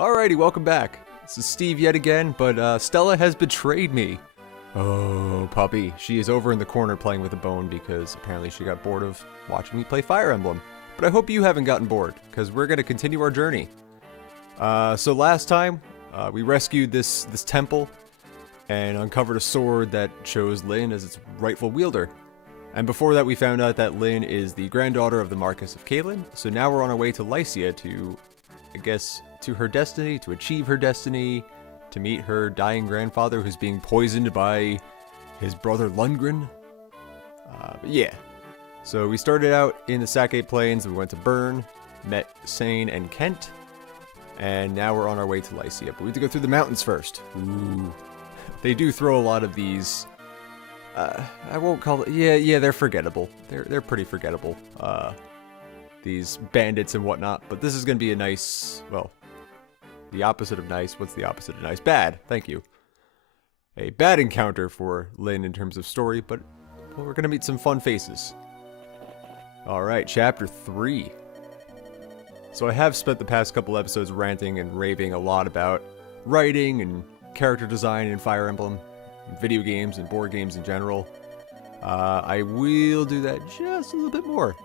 Alrighty, welcome back. This is Steve yet again, but Stella has betrayed me. Oh, puppy. She is over in the corner playing with a bone because apparently she got bored of watching me play Fire Emblem. But I hope you haven't gotten bored, because we're going to continue our journey. So last time, we rescued this temple and uncovered a sword that chose Lyn as its rightful wielder. And before that, we found out that Lyn is the granddaughter of the Marquis of Caelin. So now we're on our way to Lycia to, I guess, to her destiny, to achieve her destiny, to meet her dying grandfather who's being poisoned by his brother Lundgren. But yeah. So we started out in the Sackgate Plains, we went to Bern, met Sane and Kent, and now we're on our way to Lycia. But we have to go through the mountains first. Ooh. They do throw a lot of these... I won't call it... Yeah, they're forgettable. They're pretty forgettable. These bandits and whatnot. But this is going to be a nice... Well, the opposite of nice. What's the opposite of nice? Bad. Thank you. A bad encounter for Lyn in terms of story, but well, we're going to meet some fun faces. Alright, Chapter 3. So I have spent the past couple episodes ranting and raving a lot about writing and character design in Fire Emblem, video games and board games in general. I will do that just a little bit more,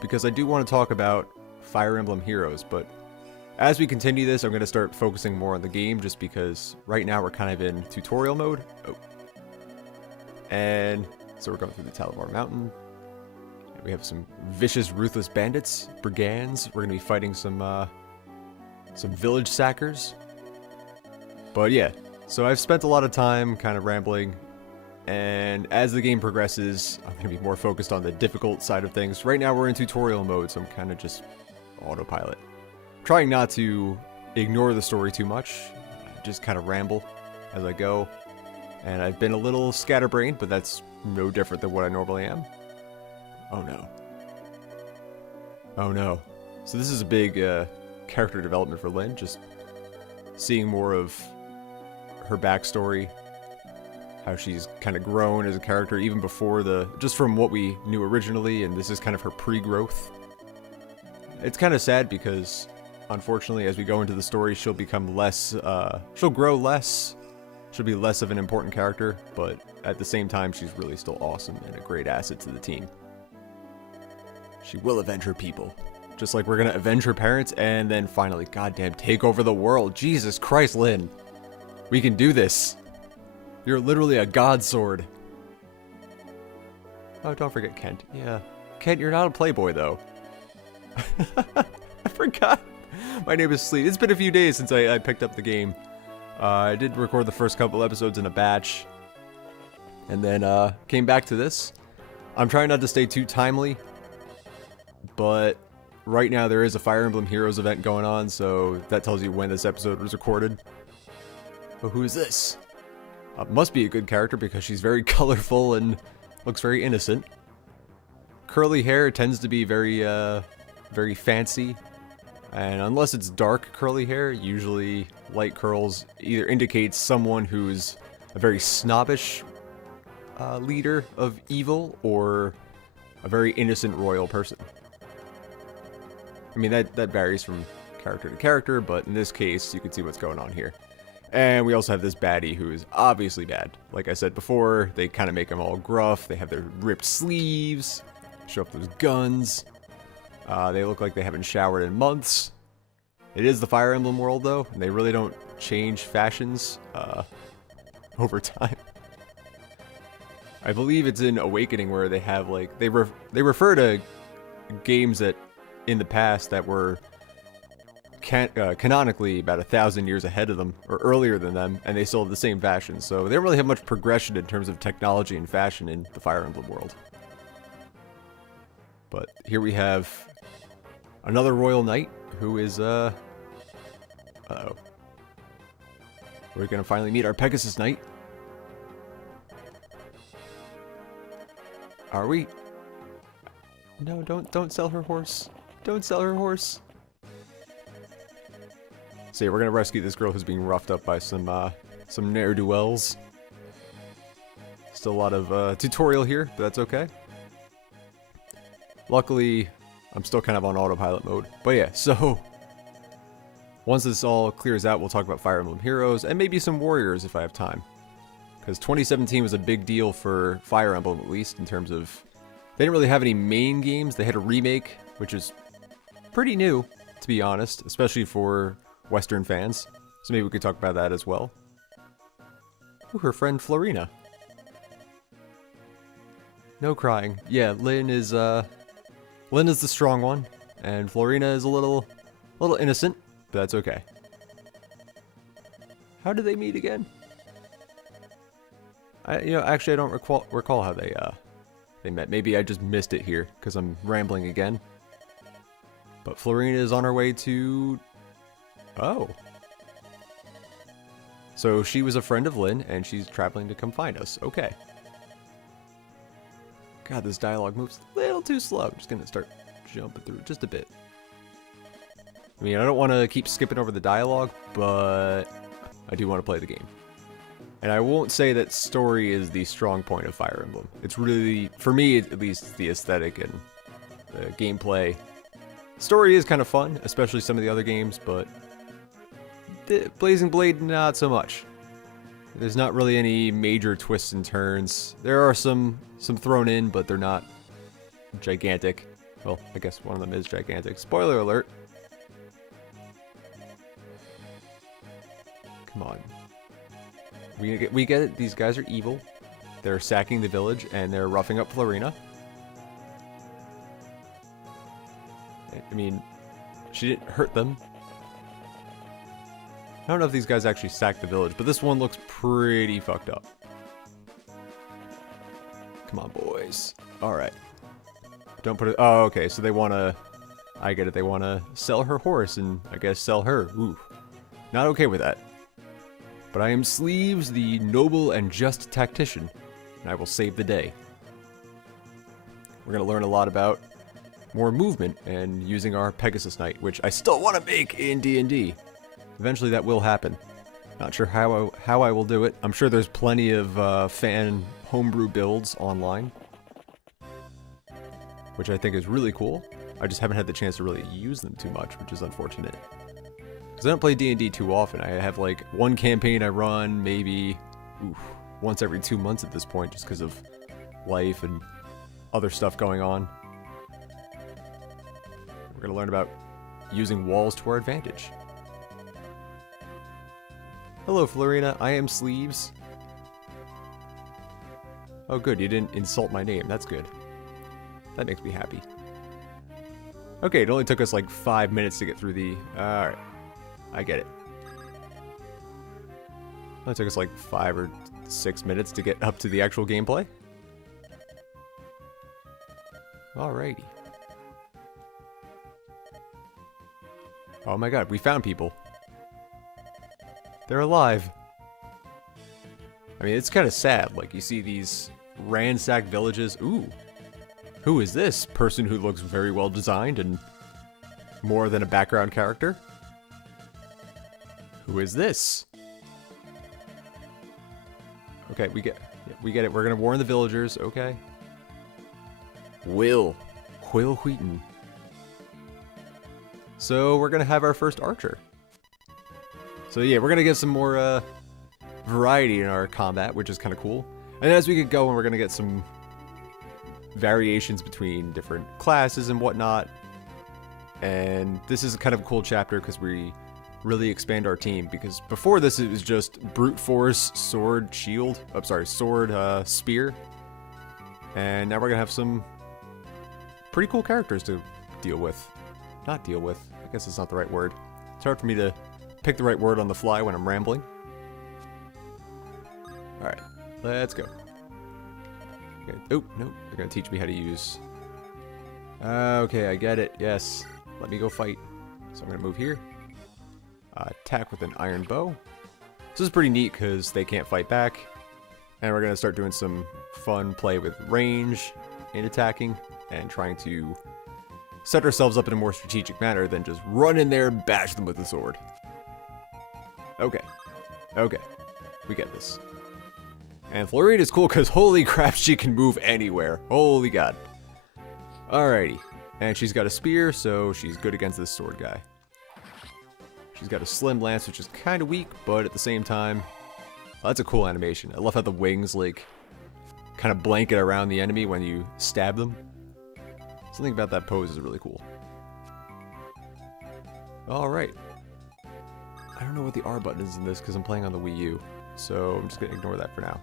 because I do want to talk about Fire Emblem Heroes, but as we continue this, I'm going to start focusing more on the game, just because right now we're kind of in tutorial mode. Oh. And so we're going through the Talavar Mountain. We have some vicious, ruthless bandits, brigands. We're going to be fighting some village sackers. But yeah, so I've spent a lot of time kind of rambling, and as the game progresses, I'm going to be more focused on the difficult side of things. Right now we're in tutorial mode, so I'm kind of just autopilot. Trying not to ignore the story too much, just kind of ramble as I go. And I've been a little scatterbrained, but that's no different than what I normally am. Oh no. Oh no. So this is a big character development for Lyn, just seeing more of her backstory, how she's kind of grown as a character even before just from what we knew originally, and this is kind of her pre-growth. It's kind of sad because unfortunately, as we go into the story, she'll become less, she'll grow less, she'll be less of an important character, but at the same time, she's really still awesome and a great asset to the team. She will avenge her people, just like we're gonna avenge her parents, and then finally, goddamn, take over the world. Jesus Christ, Lyn. We can do this. You're literally a god sword. Oh, don't forget Kent. Yeah. Kent, you're not a playboy, though. I forgot. My name is Sleet. It's been a few days since I picked up the game. I did record the first couple episodes in a batch, and then came back to this. I'm trying not to stay too timely, but right now there is a Fire Emblem Heroes event going on, so that tells you when this episode was recorded. But who is this? Must be a good character because she's very colorful and looks very innocent. Curly hair tends to be very fancy. And unless it's dark curly hair, usually light curls either indicates someone who's a very snobbish leader of evil, or a very innocent royal person. I mean, that varies from character to character, but in this case, you can see what's going on here. And we also have this baddie who is obviously bad. Like I said before, they kind of make them all gruff, they have their ripped sleeves, show up those guns. They look like they haven't showered in months. It is the Fire Emblem world, though, and they really don't change fashions over time. I believe it's in Awakening where they have, like, they refer to games that in the past that were canonically about 1,000 years ahead of them, or earlier than them, and they still have the same fashion. So they don't really have much progression in terms of technology and fashion in the Fire Emblem world. But here we have another royal knight who is, uh-oh. We're gonna finally meet our Pegasus knight. Are we? No, don't sell her horse. Don't sell her horse. So yeah, we're gonna rescue this girl who's being roughed up by some ne'er-do-wells. Still a lot of tutorial here, but that's okay. Luckily, I'm still kind of on autopilot mode. But yeah, so Once this all clears out, we'll talk about Fire Emblem Heroes and maybe some Warriors if I have time. Because 2017 was a big deal for Fire Emblem, at least in terms of... They didn't really have any main games. They had a remake, which is pretty new, to be honest, especially for Western fans. So maybe we could talk about that as well. Ooh, her friend Florina. No crying. Yeah, Lynn is the strong one, and Florina is a little innocent, but that's okay. How did they meet again? Actually, I don't recall how they met. Maybe I just missed it here because I'm rambling again. But Florina is on her way to... Oh. So she was a friend of Lynn, and she's traveling to come find us. Okay. God, this dialogue moves a little too slow. I'm just going to start jumping through it just a bit. I mean, I don't want to keep skipping over the dialogue, but I do want to play the game. And I won't say that story is the strong point of Fire Emblem. It's really, for me at least, the aesthetic and the gameplay. Story is kind of fun, especially some of the other games, but Blazing Blade, not so much. There's not really any major twists and turns. There are some thrown in, but they're not gigantic. Well, I guess one of them is gigantic. Spoiler alert. Come on. We get it. These guys are evil. They're sacking the village, and they're roughing up Florina. I mean, she didn't hurt them. I don't know if these guys actually sacked the village, but this one looks pretty fucked up. Come on, boys. Alright. Don't put it... Oh, okay, so they want to... I get it. They want to sell her horse and, I guess, sell her. Ooh. Not okay with that. But I am Sleeves, the noble and just tactician, and I will save the day. We're going to learn a lot about more movement and using our Pegasus Knight, which I still want to make in D&D. Eventually that will happen. Not sure how I will do it. I'm sure there's plenty of fan homebrew builds online, which I think is really cool. I just haven't had the chance to really use them too much, which is unfortunate. Because I don't play D&D too often. I have like one campaign I run maybe once every 2 months at this point, just because of life and other stuff going on. We're going to learn about using walls to our advantage. Hello, Florina. I am Sleeves. Oh, good. You didn't insult my name. That's good. That makes me happy. Okay, it only took us like 5 minutes to get through the... Alright. I get it. It only took us like 5 or 6 minutes to get up to the actual gameplay. Alrighty. Oh my god, we found people. They're alive. I mean, it's kind of sad. Like, you see these ransacked villages. Ooh. Who is this person who looks very well designed and more than a background character? Who is this? Okay, we get it. We're gonna warn the villagers. Okay. Will Wheaton. So we're gonna have our first archer. So yeah, we're gonna get some more variety in our combat, which is kind of cool. And as we get going, we're gonna get some variations between different classes and whatnot. And this is kind of a cool chapter because we really expand our team. Because before this, it was just brute force, sword, shield. I'm sorry, sword, spear. And now we're gonna have some pretty cool characters to deal with. Not deal with. I guess it's not the right word. It's hard for me to pick the right word on the fly when I'm rambling. Alright, let's go. Okay. Oh, no, they're gonna teach me how to use... Okay, I get it, yes. Let me go fight. So I'm gonna move here. Attack with an iron bow. This is pretty neat because they can't fight back. And we're gonna start doing some fun play with range and attacking and trying to set ourselves up in a more strategic manner than just run in there and bash them with the sword. Okay. Okay. We get this. And Florina's cool because holy crap, she can move anywhere. Holy god. Alrighty. And she's got a spear, so she's good against this sword guy. She's got a slim lance, which is kind of weak, but at the same time, that's a cool animation. I love how the wings, like, kind of blanket around the enemy when you stab them. Something about that pose is really cool. Alright. I don't know what the R button is in this because I'm playing on the Wii U. So I'm just going to ignore that for now.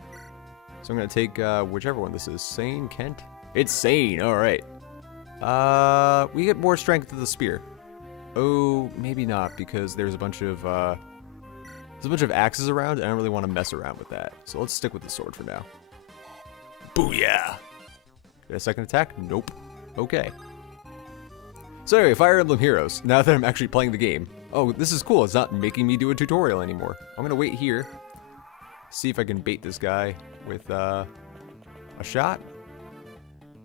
So I'm going to take whichever one this is. Sane, Kent? It's Sane, alright. We get more strength with the spear. Oh, maybe not, because there's a bunch of axes around, and I don't really want to mess around with that. So let's stick with the sword for now. Booyah! Get a second attack? Nope. Okay. So anyway, Fire Emblem Heroes. Now that I'm actually playing the game. Oh, this is cool. It's not making me do a tutorial anymore. I'm gonna wait here. See if I can bait this guy with a shot.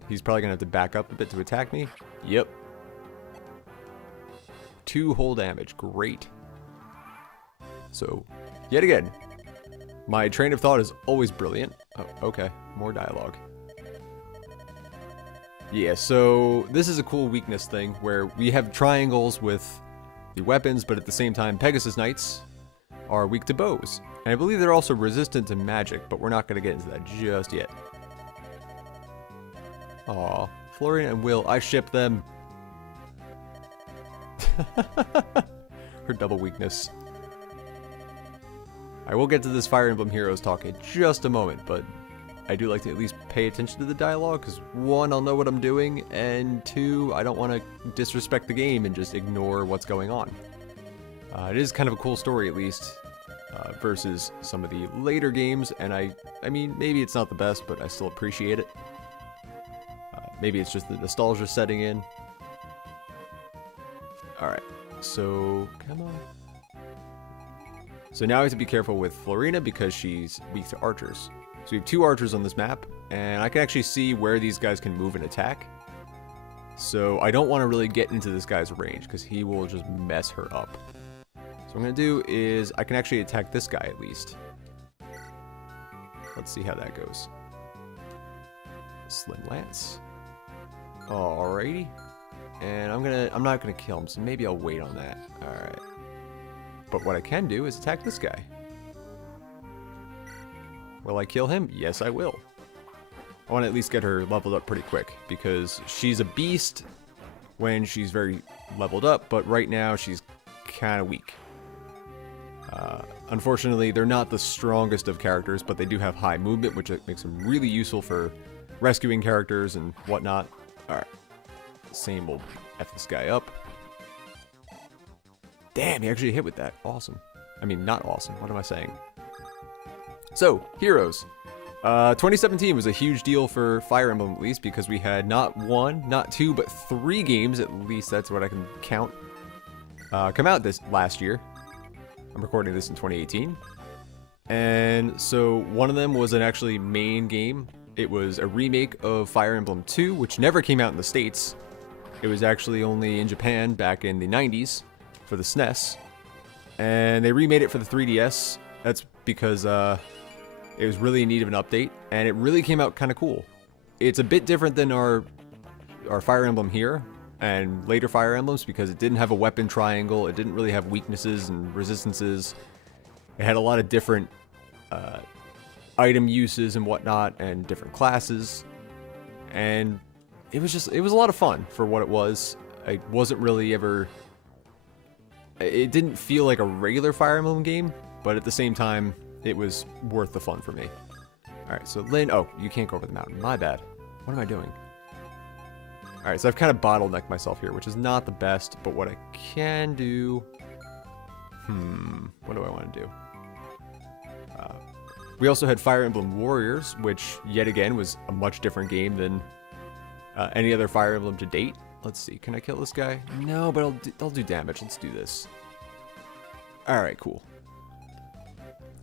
He's probably gonna have to back up a bit to attack me. Yep. 2 whole damage. Great. So, yet again, my train of thought is always brilliant. Oh, okay. More dialogue. Yeah, so this is a cool weakness thing where we have triangles with the weapons, but at the same time, Pegasus Knights are weak to bows. And I believe they're also resistant to magic, but we're not going to get into that just yet. Aw, Florian and Will, I ship them. Her double weakness. I will get to this Fire Emblem Heroes talk in just a moment, but I do like to at least pay attention to the dialogue, because 1, I'll know what I'm doing, and 2, I don't want to disrespect the game and just ignore what's going on. It is kind of a cool story, at least, versus some of the later games, and I mean, maybe it's not the best, but I still appreciate it. Maybe it's just the nostalgia setting in. Alright, so, come on. So now I have to be careful with Florina because she's weak to archers. So we have 2 archers on this map, and I can actually see where these guys can move and attack. So I don't want to really get into this guy's range, because he will just mess her up. So what I'm going to do is, I can actually attack this guy at least. Let's see how that goes. Slim Lance. Alrighty. And I'm not gonna kill him, so maybe I'll wait on that. Alright. But what I can do is attack this guy. Will I kill him? Yes, I will. I want to at least get her leveled up pretty quick, because she's a beast when she's very leveled up, but right now she's kind of weak. Unfortunately, they're not the strongest of characters, but they do have high movement, which makes them really useful for rescuing characters and whatnot. Alright. Same will F this guy up. Damn, he actually hit with that. Awesome. I mean, not awesome. What am I saying? So, Heroes. 2017 was a huge deal for Fire Emblem, at least, because we had not 1, not 2, but 3 games, at least that's what I can count, come out this last year. I'm recording this in 2018. And so, one of them was an actually main game. It was a remake of Fire Emblem 2, which never came out in the States. It was actually only in Japan back in the 90s for the SNES. And they remade it for the 3DS. That's because it was really in need of an update, and it really came out kind of cool. It's a bit different than our Fire Emblem here and later Fire Emblems, because it didn't have a weapon triangle, it didn't really have weaknesses and resistances. It had a lot of different item uses and whatnot, and different classes, and it was a lot of fun for what it was. I wasn't really ever... It didn't feel like a regular Fire Emblem game, but at the same time, it was worth the fun for me. Alright, so Lynn... Oh, you can't go over the mountain. My bad. What am I doing? Alright, so I've kind of bottlenecked myself here, which is not the best, but what I can do... What do I want to do? We also had Fire Emblem Warriors, which, yet again, was a much different game than any other Fire Emblem to date. Let's see, can I kill this guy? No, but I'll do damage. Let's do this. Alright, cool.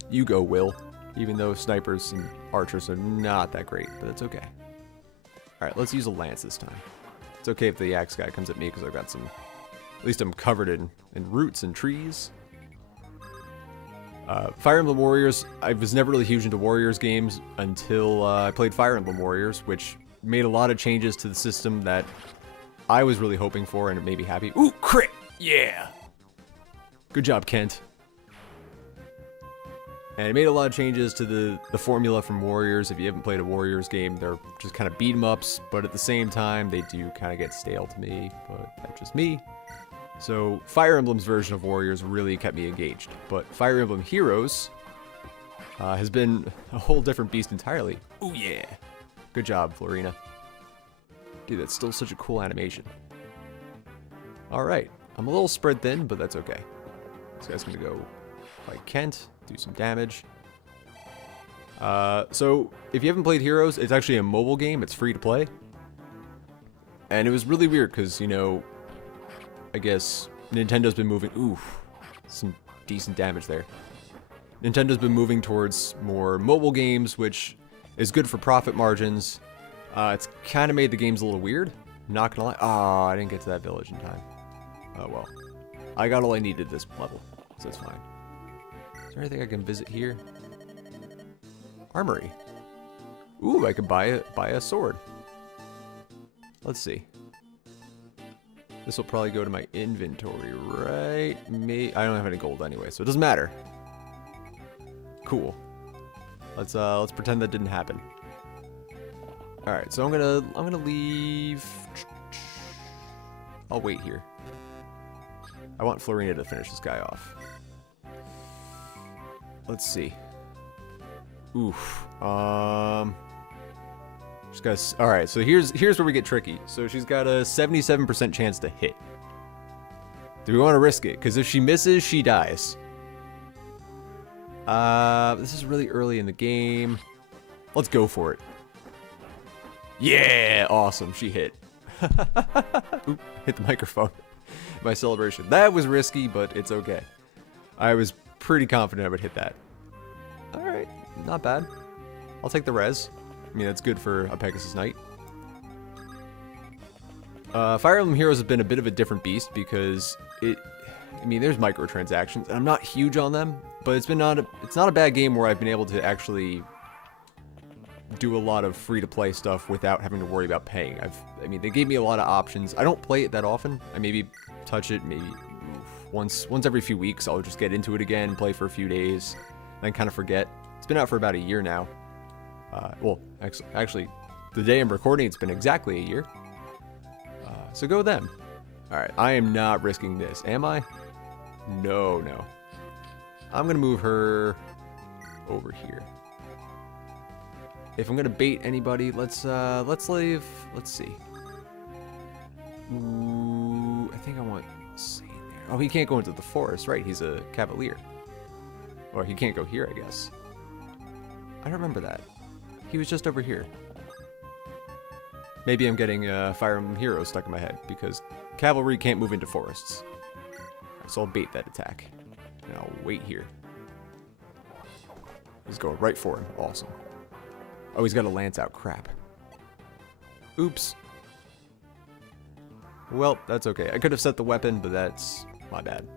You go, Will. Even though snipers and archers are not that great, but it's okay. Alright, let's use a lance this time. It's okay if the axe guy comes at me, because I've got some... At least I'm covered in roots and trees. Fire Emblem Warriors, I was never really huge into Warriors games until I played Fire Emblem Warriors, which made a lot of changes to the system that I was really hoping for, and it made me happy. Ooh, crit! Yeah! Good job, Kent. And it made a lot of changes to the formula from Warriors. If you haven't played a Warriors game, they're just kind of beat 'em ups, but at the same time, they do kind of get stale to me, but that's just me. So Fire Emblem's version of Warriors really kept me engaged, but Fire Emblem Heroes has been a whole different beast entirely. Ooh yeah! Good job, Florina. Dude, that's still such a cool animation. Alright, I'm a little spread thin, but that's okay. This guy's gonna go fight Kent, do some damage. So, if you haven't played Heroes, it's actually a mobile game, it's free to play. And it was really weird, because, you know, I guess Nintendo's been moving... Oof, some decent damage there. Nintendo's been moving towards more mobile games, which is good for profit margins. It's kind of made the games a little weird. Not gonna lie. Oh, I didn't get to that village in time. Oh well. I got all I needed this level, so it's fine. Is there anything I can visit here? Armory. Ooh, I could buy a sword. Let's see. This will probably go to my inventory, right? I don't have any gold anyway, so it doesn't matter. Cool. Let's pretend that didn't happen. All right, so I'm gonna leave. I'll wait here. I want Florina to finish this guy off. Let's see. Oof. She's got. All right, so here's where we get tricky. So she's got a 77% chance to hit. Do we want to risk it? Because if she misses, she dies. This is really early in the game. Let's go for it. Yeah, awesome. She hit. Oop, hit the microphone. My celebration. That was risky, but it's okay. I was pretty confident I would hit that. All right, not bad. I'll take the res. I mean, that's good for a Pegasus Knight. Fire Emblem Heroes has been a bit of a different beast because I mean, there's microtransactions, and I'm not huge on them, but it's not a bad game where I've been able to actually do a lot of free-to-play stuff without having to worry about paying. I mean, they gave me a lot of options. I don't play it that often. I maybe touch it maybe once every few weeks. I'll just get into it again, play for a few days, then kind of forget. It's been out for about a year now. Well, actually, the day I'm recording, it's been exactly a year. So go with them. All right, I am not risking this, am I? No. I'm gonna move her over here. If I'm gonna bait anybody, let's leave. Let's see. Ooh, I think I want Sane there. Oh, he can't go into the forest, right? He's a cavalier. Or he can't go here, I guess. I don't remember that. He was just over here. Maybe I'm getting Fire Emblem Heroes stuck in my head, because cavalry can't move into forests. So I'll bait that attack. And I'll wait here. He's going right for him. Awesome. Oh, he's got a lance out. Crap. Oops. Well, that's okay. I could have set the weapon, but that's my bad.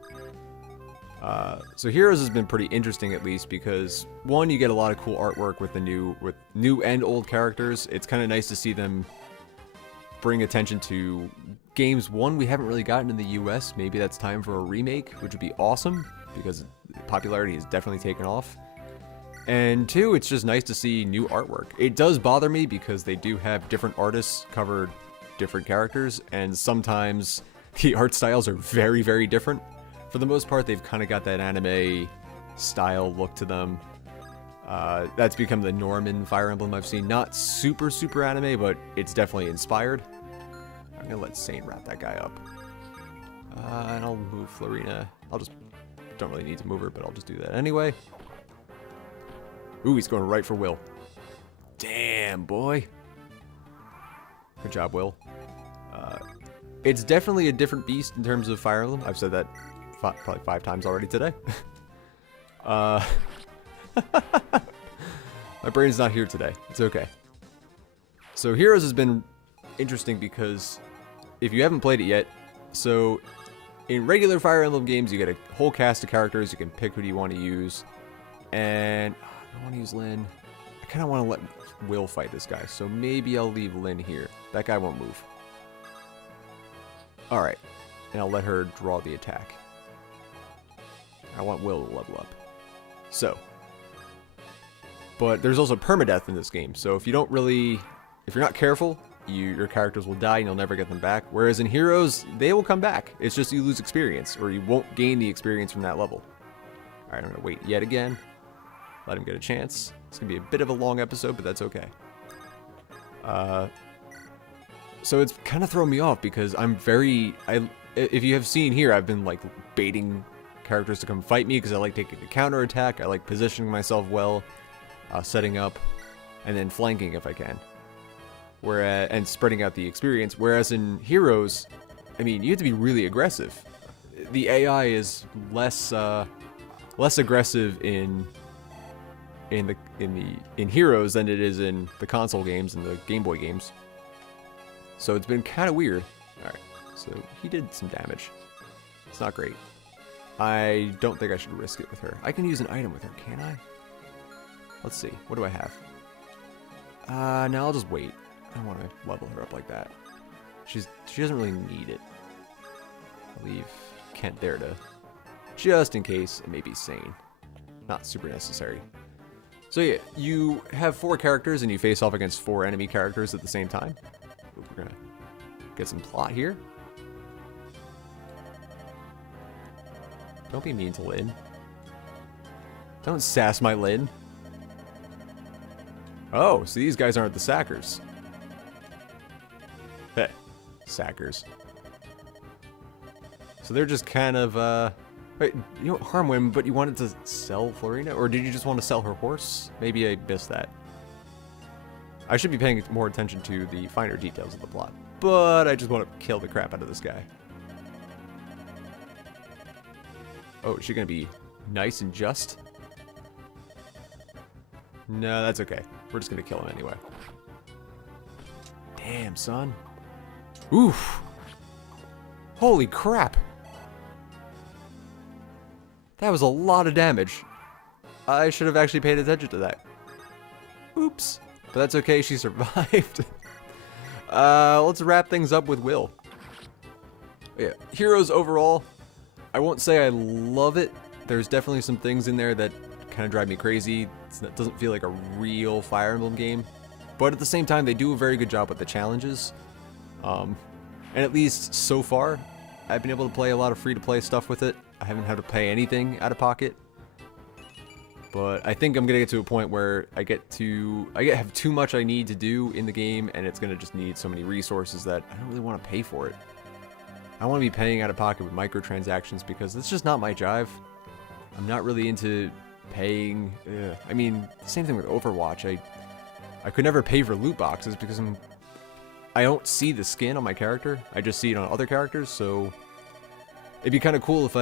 So Heroes has been pretty interesting, at least, because one, you get a lot of cool artwork with new and old characters. It's kind of nice to see them bring attention to games. One, we haven't really gotten in the US. Maybe that's time for a remake, which would be awesome, because popularity has definitely taken off. And two, it's just nice to see new artwork. It does bother me because they do have different artists cover different characters, and sometimes the art styles are very, very different. For the most part, they've kind of got that anime style look to them. That's become the norm in Fire Emblem I've seen. Not super, super anime, but it's definitely inspired. I'm gonna let Sane wrap that guy up. And I'll move Florina. Don't really need to move her, but I'll just do that anyway. Ooh, he's going right for Will. Damn, boy. Good job, Will. It's definitely a different beast in terms of Fire Emblem. I've said that probably 5 times already today. My brain's not here today. It's okay. So Heroes has been interesting because if you haven't played it yet, so in regular Fire Emblem games, you get a whole cast of characters. You can pick who you want to use. And I want to use Lyn. I kind of want to let Will fight this guy, so maybe I'll leave Lyn here. That guy won't move. Alright. And I'll let her draw the attack. I want Will to level up. So. But there's also permadeath in this game, so if you're not careful, your characters will die and you'll never get them back. Whereas in Heroes, they will come back. It's just you lose experience, or you won't gain the experience from that level. Alright, I'm going to wait yet again. Let him get a chance. It's going to be a bit of a long episode, but that's okay. So it's kind of thrown me off because if you have seen here, I've been like baiting characters to come fight me because I like taking the counter attack. I like positioning myself well, setting up, and then flanking if I can. And spreading out the experience. Whereas in Heroes, I mean, you have to be really aggressive. The AI is less aggressive in Heroes than it is in the console games and the Game Boy games. So it's been kind of weird. Alright, so he did some damage. It's not great. I don't think I should risk it with her. I can use an item with her, can't I? Let's see. What do I have? No, I'll just wait. I don't want to level her up like that. She doesn't really need it. I'll leave Kent there to... just in case it may be sane. Not super necessary. So yeah, you have 4 characters and you face off against 4 enemy characters at the same time. We're gonna get some plot here. Don't be mean to Lynn. Don't sass my Lynn. Oh, so these guys aren't the Sackers. Hey, Sackers. So they're just kind of, wait, you don't harm women, but you wanted to sell Florina? Or did you just want to sell her horse? Maybe I missed that. I should be paying more attention to the finer details of the plot. But I just want to kill the crap out of this guy. Oh, is she going to be nice and just? No, that's okay. We're just going to kill him anyway. Damn, son. Oof. Holy crap. That was a lot of damage. I should have actually paid attention to that. Oops. But that's okay, she survived. Let's wrap things up with Will. Yeah, Heroes overall, I won't say I love it. There's definitely some things in there that kind of drive me crazy. It doesn't feel like a real Fire Emblem game. But at the same time, they do a very good job with the challenges. And at least so far, I've been able to play a lot of free-to-play stuff with it. I haven't had to pay anything out of pocket. But I think I'm going to get to a point where I have too much I need to do in the game, and it's going to just need so many resources that I don't really want to pay for it. I want to be paying out of pocket with microtransactions because it's just not my jive. I'm not really into paying. I mean, same thing with Overwatch. I could never pay for loot boxes because I don't see the skin on my character. I just see it on other characters, so it'd be kind of cool if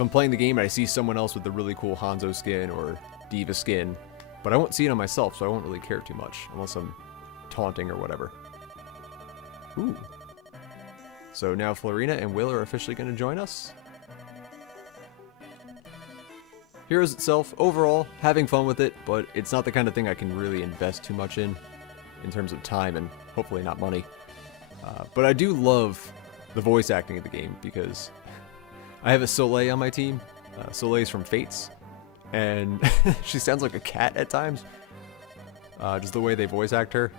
I'm playing the game and I see someone else with the really cool Hanzo skin or Diva skin, but I won't see it on myself, so I won't really care too much unless I'm taunting or whatever. Ooh. So now Florina and Will are officially going to join us. Heroes itself, overall, having fun with it, but it's not the kind of thing I can really invest too much in terms of time and hopefully not money. But I do love the voice acting of the game because I have a Soleil on my team. Soleil's from Fates, and she sounds like a cat at times. Just the way they voice act her.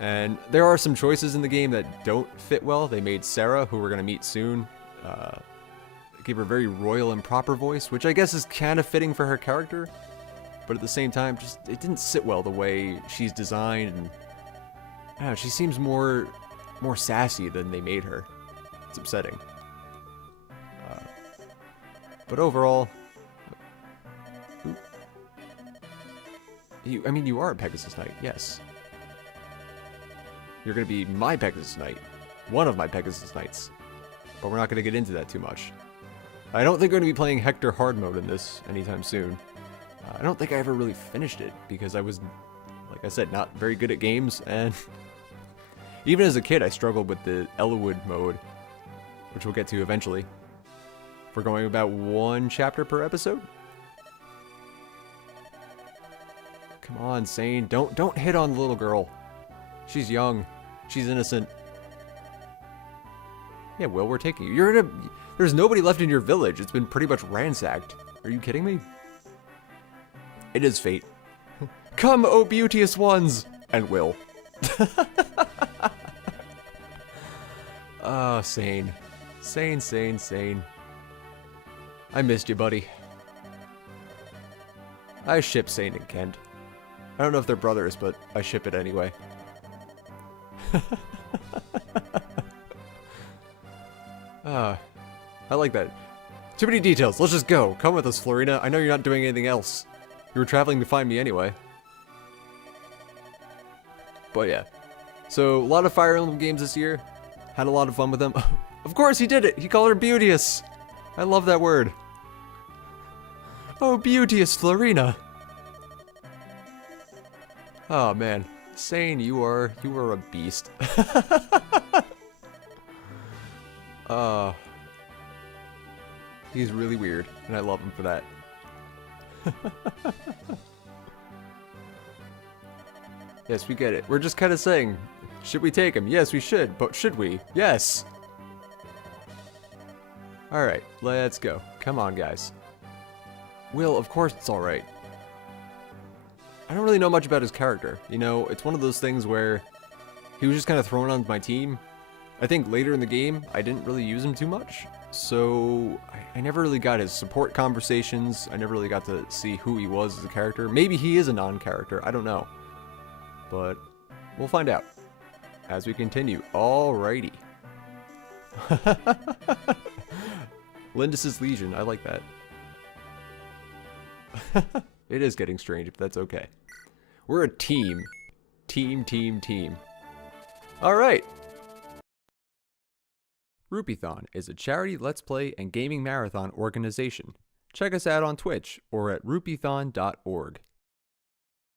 And there are some choices in the game that don't fit well. They made Sarah, who we're going to meet soon, give her a very royal and proper voice, which I guess is kind of fitting for her character. But at the same time, it didn't sit well the way she's designed. And I don't know, she seems more sassy than they made her. It's upsetting. But overall, you are a Pegasus Knight, yes. You're going to be my Pegasus Knight. One of my Pegasus Knights. But we're not going to get into that too much. I don't think we're going to be playing Hector hard mode in this anytime soon. I don't think I ever really finished it because I was, like I said, not very good at games, and even as a kid I struggled with the Elwood mode, which we'll get to eventually. We're going about 1 chapter per episode. Come on, Sane. Don't hit on the little girl. She's young. She's innocent. Yeah, Will, we're taking you. You're in a... There's nobody left in your village. It's been pretty much ransacked. Are you kidding me? It is fate. Come, O beauteous ones! And Will. Oh, Sane. Sane. I missed you, buddy. I ship Sane and Kent. I don't know if they're brothers, but I ship it anyway. I like that. Too many details. Let's just go. Come with us, Florina. I know you're not doing anything else. You were traveling to find me anyway. But yeah. So, a lot of Fire Emblem games this year. Had a lot of fun with them. Of course, he did it. He called her beauteous. I love that word. Oh, beauteous Florina. Oh, man. Sane, you are a beast. He's really weird, and I love him for that. Yes, we get it. We're just kind of saying, should we take him? Yes, we should, but should we? Yes! Alright, let's go. Come on, guys. Will, of course it's alright. I don't really know much about his character. You know, it's one of those things where he was just kind of thrown onto my team. I think later in the game, I didn't really use him too much. So, I never really got his support conversations. I never really got to see who he was as a character. Maybe he is a non-character. I don't know. But we'll find out as we continue. Alrighty. Lindis's Legion. I like that. It is getting strange, if that's okay. We're a team. Team. Alright. Rupeethon is a charity Let's Play and gaming marathon organization. Check us out on Twitch or at rupeethon.org.